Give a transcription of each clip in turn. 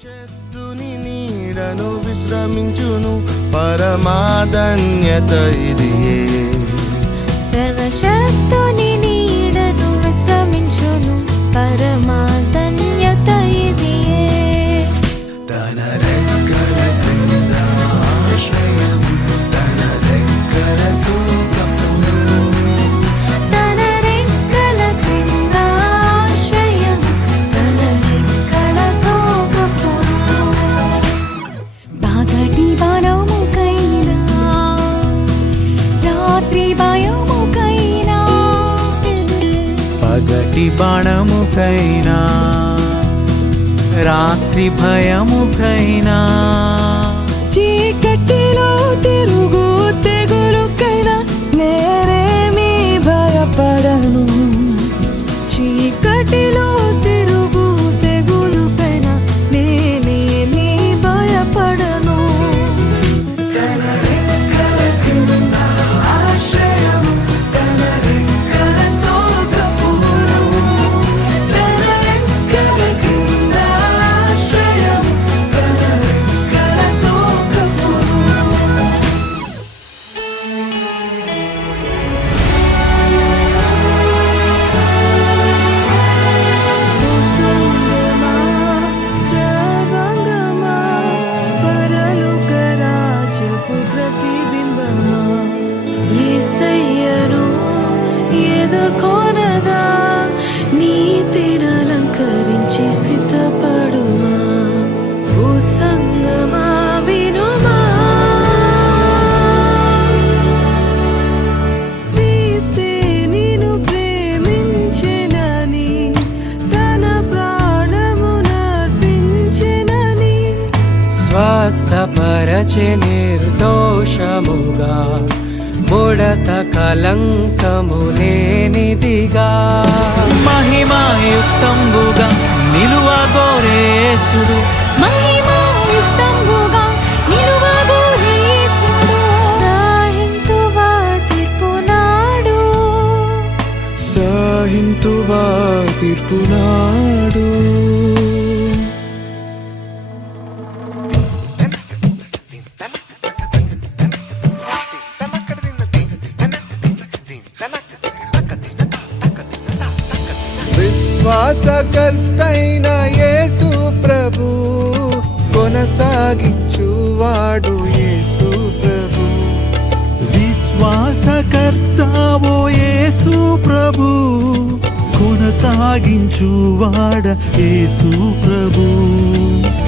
శక్తుని నీడను విశ్రమించును పరమాధన్యత ఇదియే. సర్వశక్తుని నీడను విశ్రమించును పరమాధన్యత ఇదియే. తన రెక్కల క్రింద ఆశ్రయము, తన రెక్కలతో కప్పును. తన రెక్కల క్రింద ఆశ్రయము, తన రెక్కలతో కప్పును. పగటి బాణముకైనా రాత్రి భయముకైనా, పగటి బాణముకైనా రాత్రి భయముకైనా, చీకటిలో తిరుగు తెగులుకైనా నేనేమీ భయపడను. చీకటిలో తిరుగు తెగులుకైనా నేనేమీ భయపడను. తన రెక్కల క్రింద ఆశ్రయము, తన రెక్కలతో కప్పును. తన రెక్కల క్రింద ఆశ్రయము, తన రెక్కలతో కప్పును. సంగమా సర్వాంగమా పరలోక రాజ్యపు ప్రతిబింబమా, యేసయ్యను ఎదుర్కొనగా నీతినలంకరించి సిద్ధపడుమా. ఓ సంగమా వినుమా, క్రీస్తే నిన్ను ప్రేమించెనని, తన ప్రాణమునర్పించెనని, స్వస్థపరచె నిర్దోషముగా, ముడత కలంకము లేనిదిగా, మహిమాయుక్తంబుగా నిలువగోరేసుడు, మహిమాయుక్తంబుగా నిలువగోరు యేసుడు. సాహింతువా తీర్పునాడు, సహింతువా తీర్పునాడు. విశ్వాసకర్తైన యేసు ప్రభు, కొనసాగించువాడు యేసు ప్రభు. విశ్వాసకర్తావో యేసు ప్రభు, కొనసాగించువాడ యేసు ప్రభు.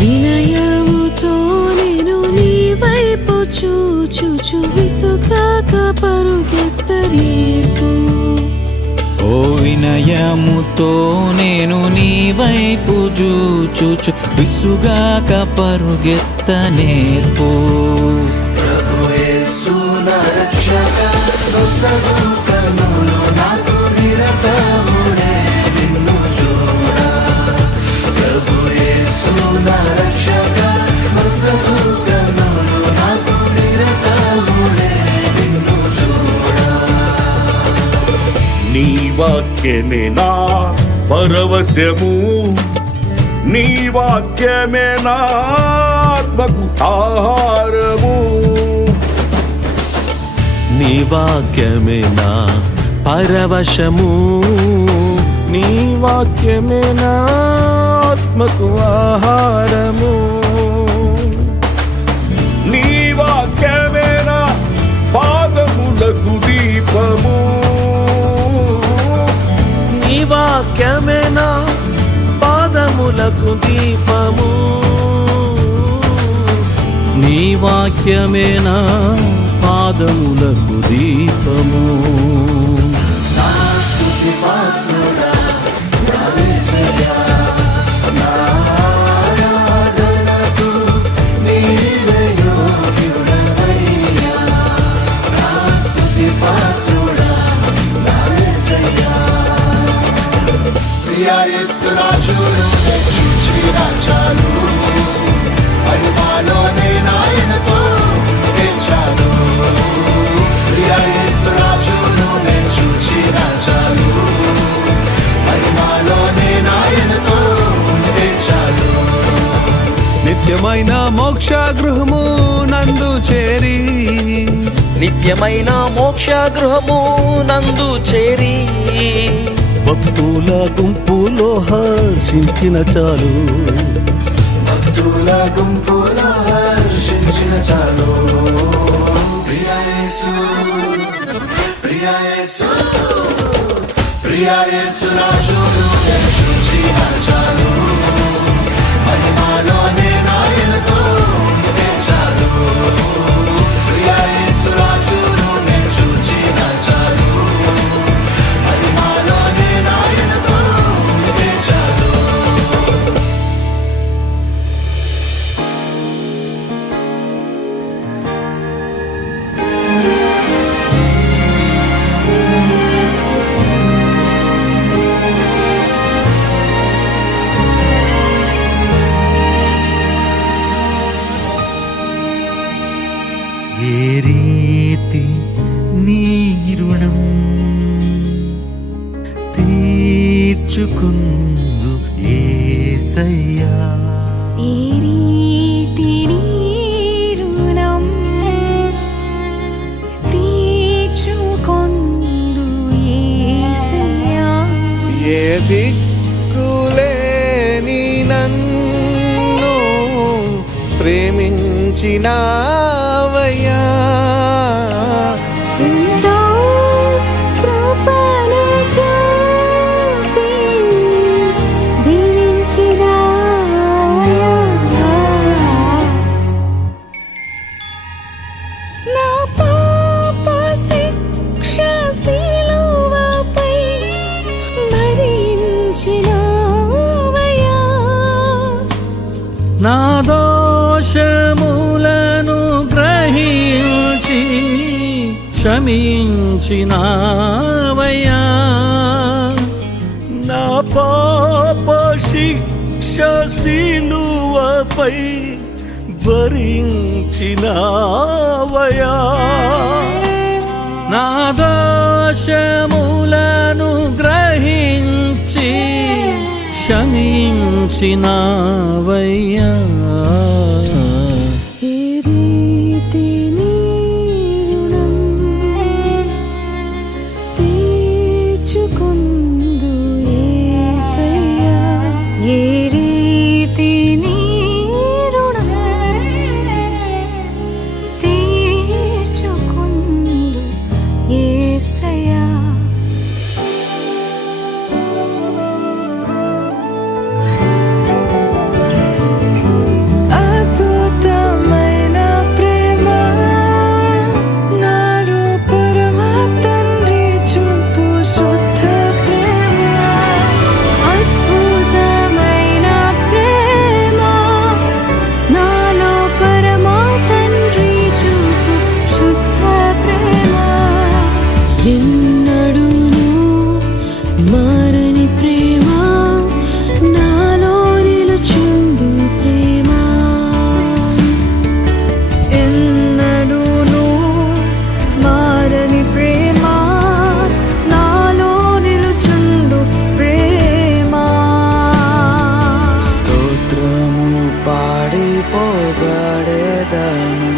వినయముతో నేను నీ వైపు చూచుచు విసుగాక పరుగెత్తనేర్పు. ఓ వినయముతో నేను నీ వైపు చూచుచు విసుగాక పరుగెత్త నేర్పు. ప్రభు యేసు నా రక్షక, నొసగు కన్నులు నాకు నిరతమునే నిన్ను చూడ. ప్రభు యేసు నా రక్షక, నొసగు కన్నులు నాకు నిరతమునే నిన్ను చూడ. నీ వాక్యమే నా పరవశము, నీ వాక్యమే నా ఆత్మకు ఆహారము. నీ వాక్యమే నా పరవశము, నీ వాక్యమే నా ఆత్మకు ఆహారము. నీ వాక్యమే నా పాదములకు దీపము. నీ వాక్యమే నా పాదములకు దీపము, నీ వాక్యమే నా పాదములకు దీపము. నా స్తుతి పాత్రుడా, నా యేసయ్యా, నా ఆరాధనకు నీవే యోగ్యుడవయ్యా. నా స్తుతి పాత్రుడా, నా యేసయ్యా. ప్రియ యేసు రాజును చూచిన చాలు, మహిమలో నేనాయనతో తెచ్చాను. ప్రియ యేసు రాజును చూచిన చాలు, నిత్యమైన మోక్ష గృహము నందు చేరి నిత్యమైన మోక్ష గృహము నందు చేరి భక్తుల గుంపులో హర్షించిన చాలు భక్తుల గుంపులో హర్షించిన చాలు ప్రియా యేసు ప్రియా యేసు ప్రియా యేసు రాజును దర్శించిన చాలు మహిమలోనే నాయనతో ఉంటే చాలు ప్రియా యేసు రాజును చూచిన చాలు మహిమలోనే నాయనతో ఉంటే చాలు ఏ రీతి నీ రుణం తీర్చుకుందు యేసయ్యా ఏ రీతి నీ రుణం తీర్చుకొందు యేసయ్యా ఏ దిక్కులేని నన్ను ప్రేమించినావయ్యా ఎంతో కృపను చూపి దీవించినావయ్యా. నా పాప శిక్ష శిలువపై భరించినావయ్యా. నా దోషములను గ్రహించి క్షమించినావయ్యా నా పాప శిక్ష శిలువపై భరించినావయ్యా నా దోషములను గ్రహించి క్షమించినావయ్యా ఏ రీతి నీ రుణం తీర్చుకొందు యేసయ్యా. ఏ రీతి నీ రుణం తీర్చుకొందు యేసయ్యా. అద్భుతమైన ప్రేమ నాలో పరమ తండ్రి చూపు శుద్ధ ప్రేమ. అద్భుతమైన ప్రేమ నాలో పరమ తండ్రి చూపు శుద్ధ ప్రేమ. ఎన్నడూను మారని ప్రేమ నాలో నిలుచుండు ప్రేమ. ఎన్నడూను మారని ప్రేమ నాలో నిలుచుండు ప్రేమ. స్తోత్రము పాడి పోగడేదను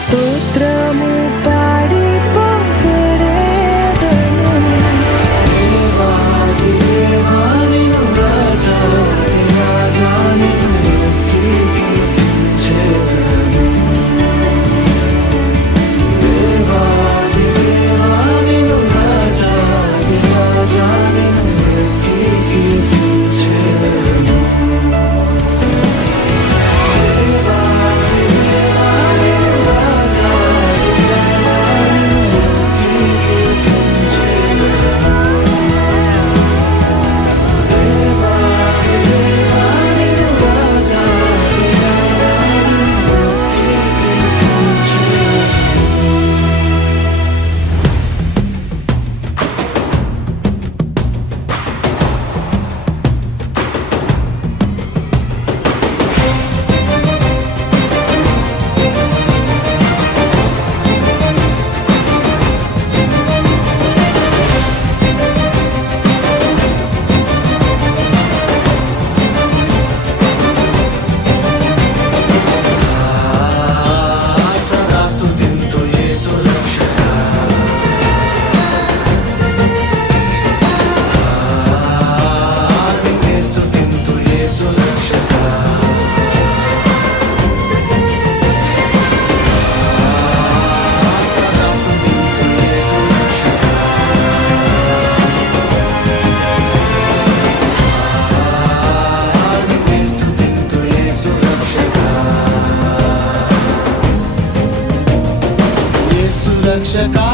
స్తోత్రము పాడి పొగడేదను దేవాది దేవా నిన్ను రాజా రాజా నిన్ను కీర్తించెదను. దేవాది దేవా నిన్ను రాజా రాజా నిన్ను కీర్తించెదను. దేవాది రక్షకా